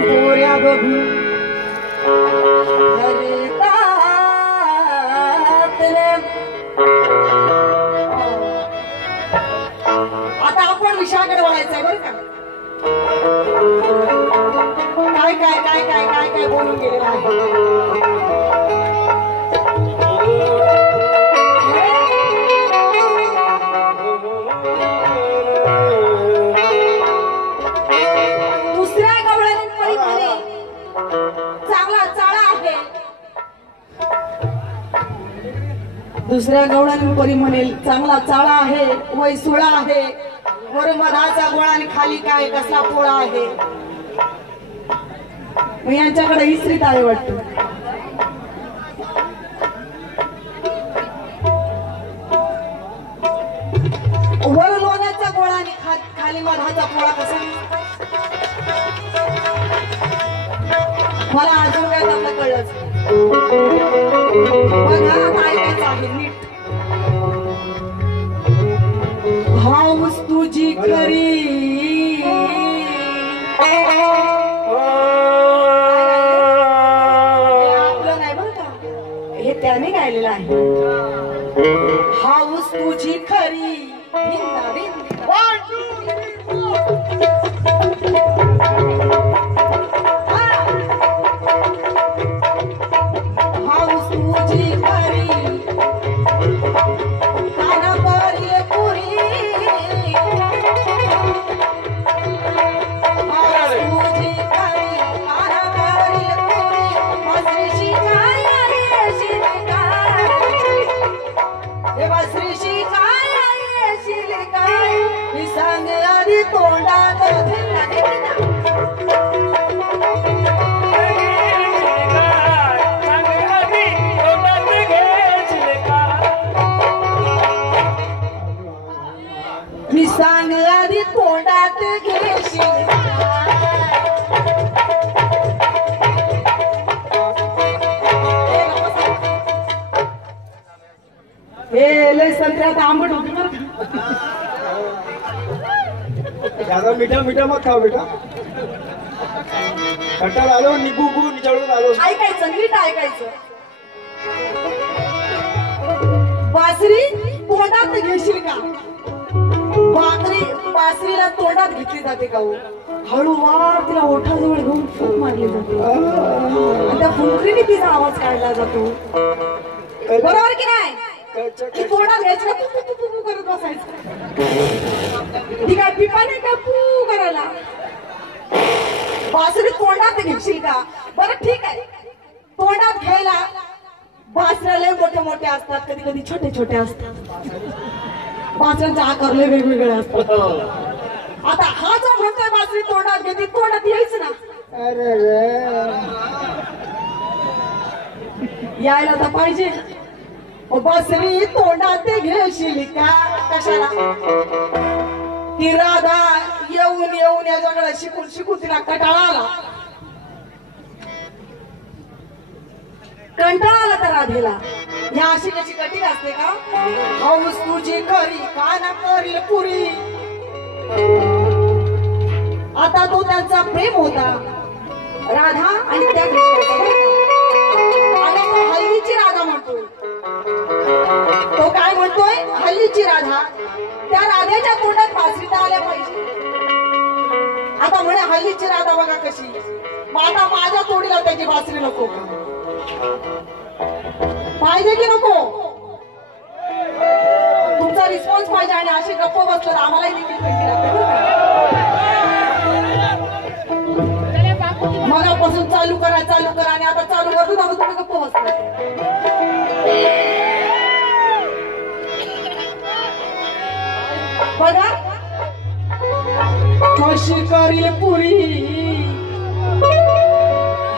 पोऱ्या बघू आता आपण विषयाकडे वळायचंय बरं का. काय काय काय काय काय काय बोलून गेलेलं आहे. दुसऱ्या गवळणपरी म्हणेल चांगला चाळा आहे, वय सुळा आहे, वर मधाचा गोळा आणि खाली काय कसला पोळा आहे. मी यांच्याकडे इस्त्रीत आहे वाटतं. वर लोण्याचा गोळा आणि खाली मधाचा पोळा कसा. मला अजून काय त्यातलं कळलंच बघा. ऐकायचं आहे नीट. हाऊस तुझी खरी आपलं नाही बरं का, हे त्याने गायलेलं आहे. हाऊस तुझी खरी मी सांग आधी तोंडात घेशील. हे लय संत्र्यात आंबट होती बरं का. ज्यादा मीठा मीठा मत खाओ बेटा. कंटाळा आलो निघू निचळून आलो. ऐकायचं नीट ऐकायचं. बासरी तोंडात घेशील का. बासरीला तोंडात घेतली जाते का हो. हळूवार तिला ओठाजवळ घेऊन फूक मारली जाते आणि त्या फुंकरीने तिचा आवाज काढला जातो. बरोबर की नाही. तोंडात घ्यायचं पू करत बसायचं. ती काय पिपा नाही का पू करायला. बासरी तोंडात घेशील का. बरं ठीक आहे. तोंडात घ्यायला बासऱ्या लय मोठे मोठे असतात, कधी कधी छोटे छोटे असतात. बासऱ्यांचे आकार लय वेगवेगळे असतात. आता हा जो म्हणतोय बासरी तोंडात घेते, तोंडात यायच ना. यायला तर पाहिजे. बासरी तोंडात घेशील का. कशाला. ती राधा येऊन येऊन या जगाला शिकून शिकून तिला कंटाळा आला. कंटाळा आला तर राधेला. या अशी कशी कठीण असते का. हौस तुझी खरी काना करील पुरी. आता तो त्यांचा प्रेम होता राधा आणि त्या आणि तो हल्लीची राधा म्हणतोय. तो काय म्हणतोय हल्लीची राधा. त्या राधेच्या तोंडात बासरी आल्या पाहिजे. आता म्हणे हल्लीची राधा बघा कशी. आता माझ्या तोडीला त्याची बासरी नको पाहिजे की नको. तुमचा रिस्पॉन्स पाहिजे. आणि अशी गप्प बसलो आम्हालाही देखील थंडी लागते. मगापासून चालू करा आणि आता चालू करून आम्ही तुम्ही गप्प बसलो. बघा कशी करील पुरी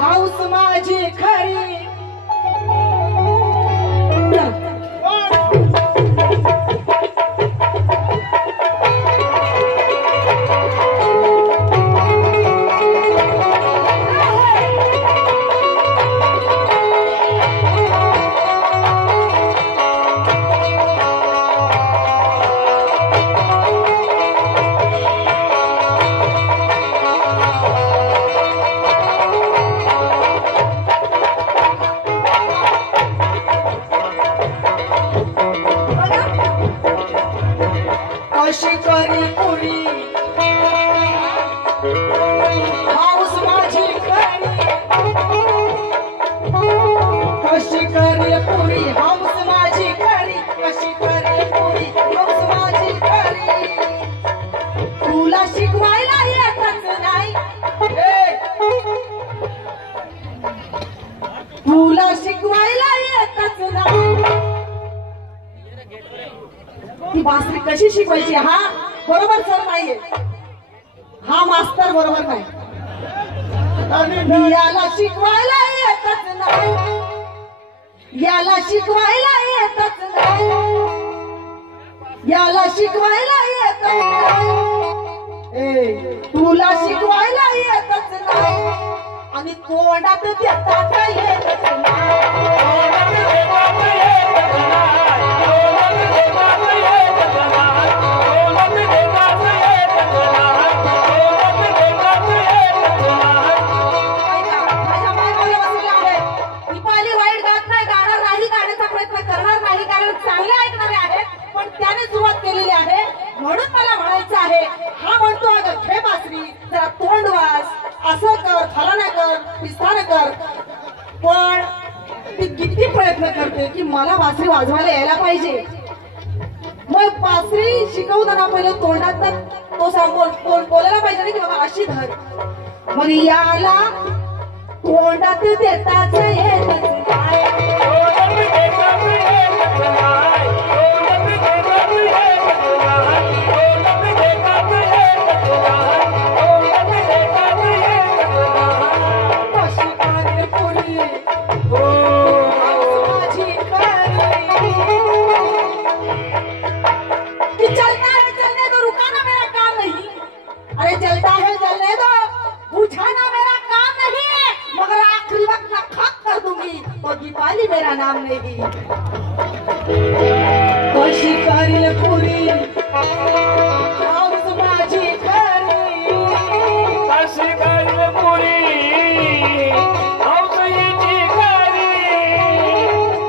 हाऊस माझी खरी. हाऊस माझी खरी कशी करी पुरी हाऊस माझी खरी कशी करी पुरी हाऊस माझी खरी तुला शिकवायला येतच नाही तुला शिकवायला येतच नाही ती बासरी कशी शिकवायची हा बरोबर सर नाहीये हा मास्तर बरोबर नाही याला शिकवायला येतच नाही याला शिकवायला येतच नाही याला शिकवायला येतच नाही तुला शिकवायला येतच नाही आणि तोंडात देतात येतच नाही म्हणून मला म्हणायचं आहे हा म्हणतो अगं घे बासरी जरा तोंड वास असं कर फलाना कर पिस्ताना कर पण ती किती प्रयत्न करते की मला बासरी वाजवायला यायला पाहिजे मग बासरी शिकवताना पहिलं तोंडात तो बोलायला पाहिजे ना की बाबा अशी धर मग याला तोंडात देताच येतच चलता है चलने दो बुझाना मेरा काम नहीं है मगर आखिरी वक्त मैं खत कर दूंगी तो दीपाली मेरा नाम लेगी कशी करील पुरी हाऊस माझी खरी कशी करील पुरी हाऊस हिची खरी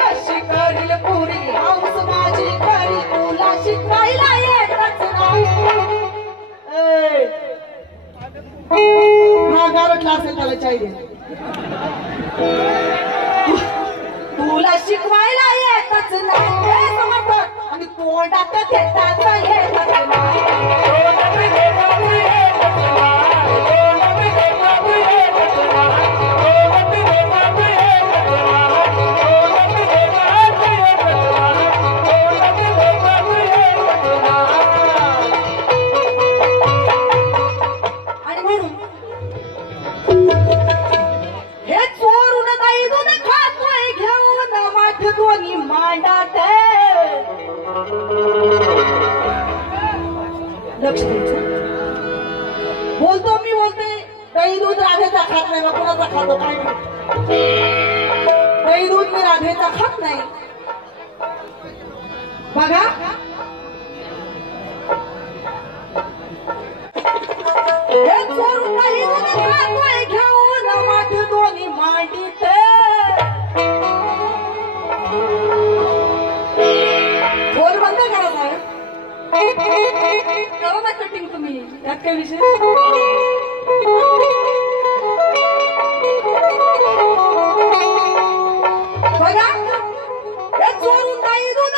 कशी करील पुरी हाऊस माझी खरी तुला शिकवायला येतच नाही हा गारटला असेल त्याला चाहिए तुला शिकवायला येतच नाही समजत आणि तोंडात देताच येतच दोन्ही मांडात लक्ष द्यायचं बोलतो मी बोलते दही दूध राधेचा खात नाही मग कोणाचा खातो काय दही दूध मी राधेचा खात नाही बघा हे चोरून दही दूध खातोय घेऊन माठ दोन्ही मांडीत बोल बंद करा साहेब करा ना कटिंग तुम्ही यात काय विषय बघा हे चोरून दही दूध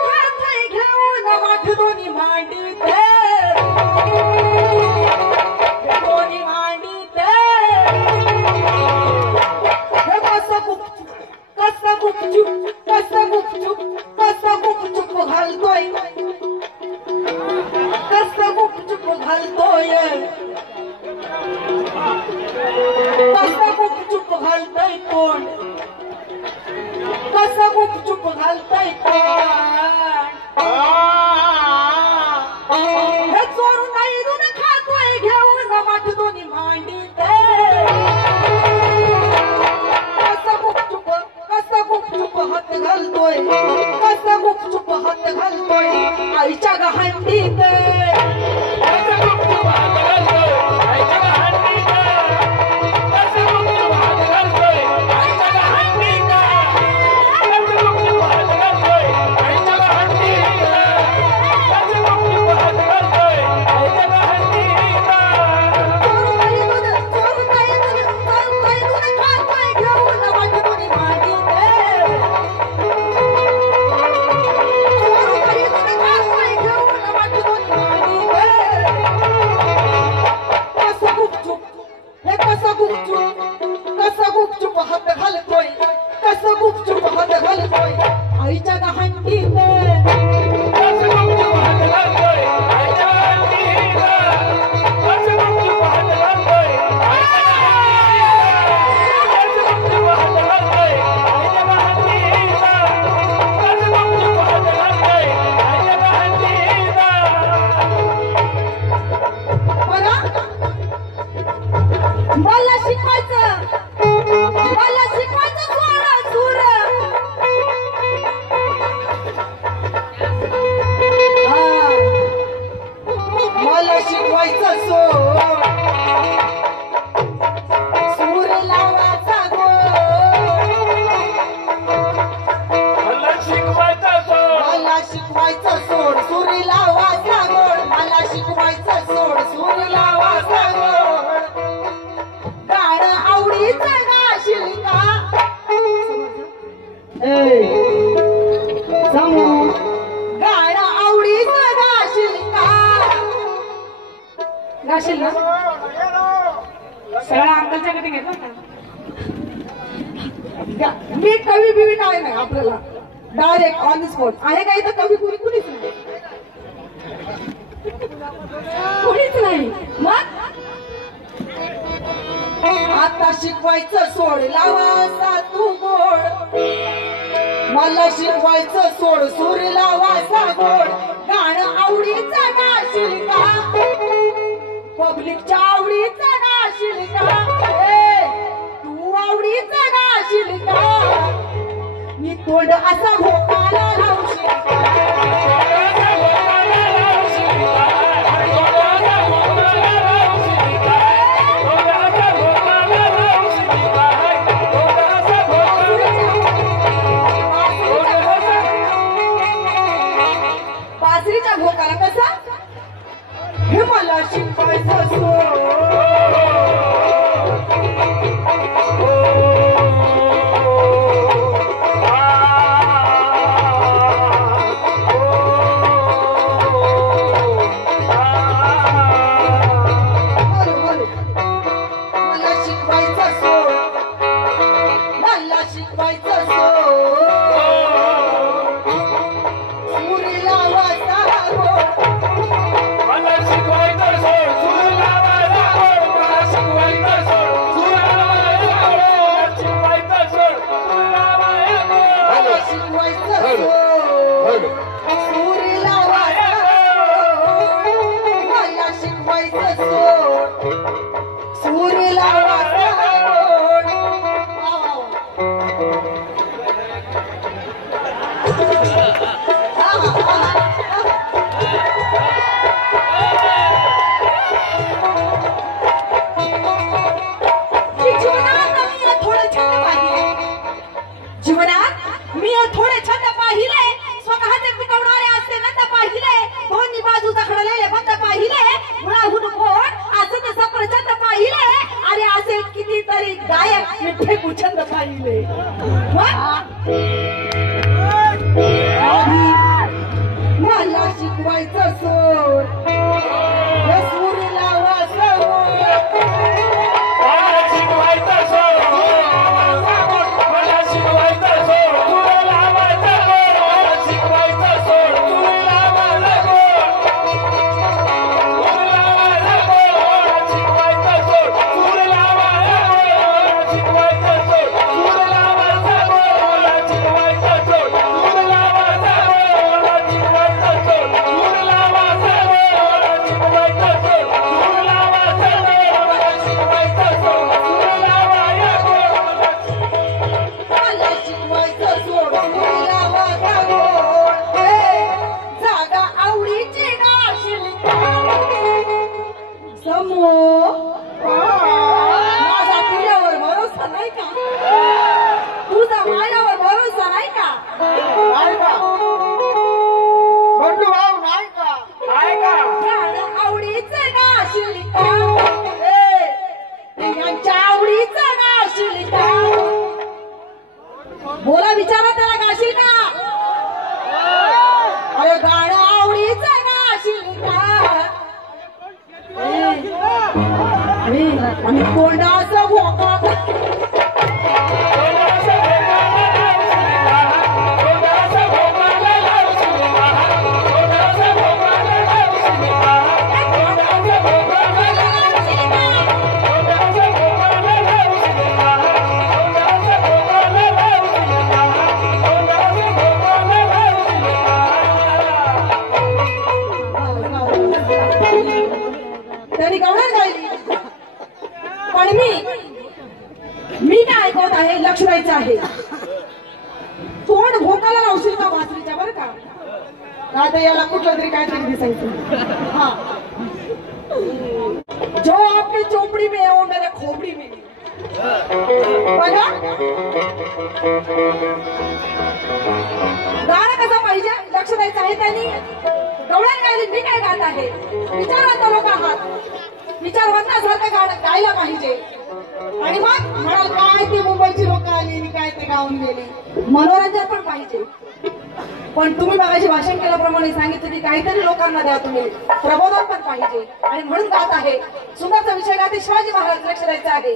खातोय घेऊन माठ दोन्ही मांडीत दोन्ही मांडीत हे कसं गुपचूप घालतोय कसं गुपचूप घालतोय कसं गुपचूप घालतोय तोंड कसं गुपचूप घालतोय हे चोरून नाही दूध खातोय घेऊन माठ दोन्ही मांडीत गुपचूप हात घालतोय कसं गुपचूप हात घालतोय आईच्या गहांडीत आईच्या शिकवायचं सोड सूर लावायचा गोड मला शिकवायचं सोड मला शिकवायचं सोड सूर लावायचा गोड मला शिकवायचं सोड सूर लावायचा गोड गाणं आवडीचं गाशील का समू गाणं आवडीचं गाशील का गाशील ना सगळ्या अंकलच्या कडे घेतलं का मी कवी बिवी काय नाही आपल्याला डायरेक्ट ऑन द स्पॉट आहे का इथं कवी कुणी कुणीच नाही कुणीच नाही मग आता शिकवायचं सोड लावासा तू गोड मला शिकवायचं सोड सूर लावासा गोड गाणं आवडीचं गाशील का पब्लिकच्या आवडीचं गाशील का तू आवडीचं गाशील का मी तोंड असा भोकाला लावशील बासरीच्या भोकाला कसा हे मला शिकवायचं सोड जीवनात मी थोडे छंद पाहिले स्वतःचे पिकवणारे असते नंद पाहिले दोन्ही बाजूचा खडलेले बंद पाहिले मुळाहून कोण असं तसं प्रचंड पाहिले अरे असे कितीतरी गायक मिठे कुछंद पाहिले मला शिकवायचं सोड सूर लावायचं माझा तुझ्यावर भरोसा नाही का तुझा माझ्यावर भरोसा नाही का बंडू भाऊ नाही का गाणं आवडीचं गाशील का यांच्या आवडीचं गाशील का बोला विचारा त्याला गाशील का अरे गाणं आवडीचं गाशील का आणि तोंडाचं भोका त्यांनी गवळण गायली पण मी काय ऐकवत आहे लक्ष द्यायचं आहे तोंड भोकाला लावशील का बासरीच्या बरं का नाही तर याला कुठलं तरी काहीतरी दिसायचं हा जो आपकी चोपड़ी में है वो मेरे खोपड़ी में नहीं। बघा गाणं कसं पाहिजे लक्ष द्यायचं आहे त्यांनी. गवळण गायली मी काय गात आहे. विचारवंत लोक आहात, विचारवंतासारखं गाणं गायला पाहिजे. आणि मग म्हणाल काय ते मुंबईची लोक आली आणि काय ते गाऊन गेली. मनोरंजन पण पाहिजे. पण तुम्ही मगाशी भाषण केल्याप्रमाणे सांगितलं की काहीतरी लोकांना द्या तुम्ही, प्रबोधन पण पाहिजे. आणि म्हणून गात आहे. सुंदरचा विषय गाते शिवाजी महाराज. लक्ष द्यायचं आहे.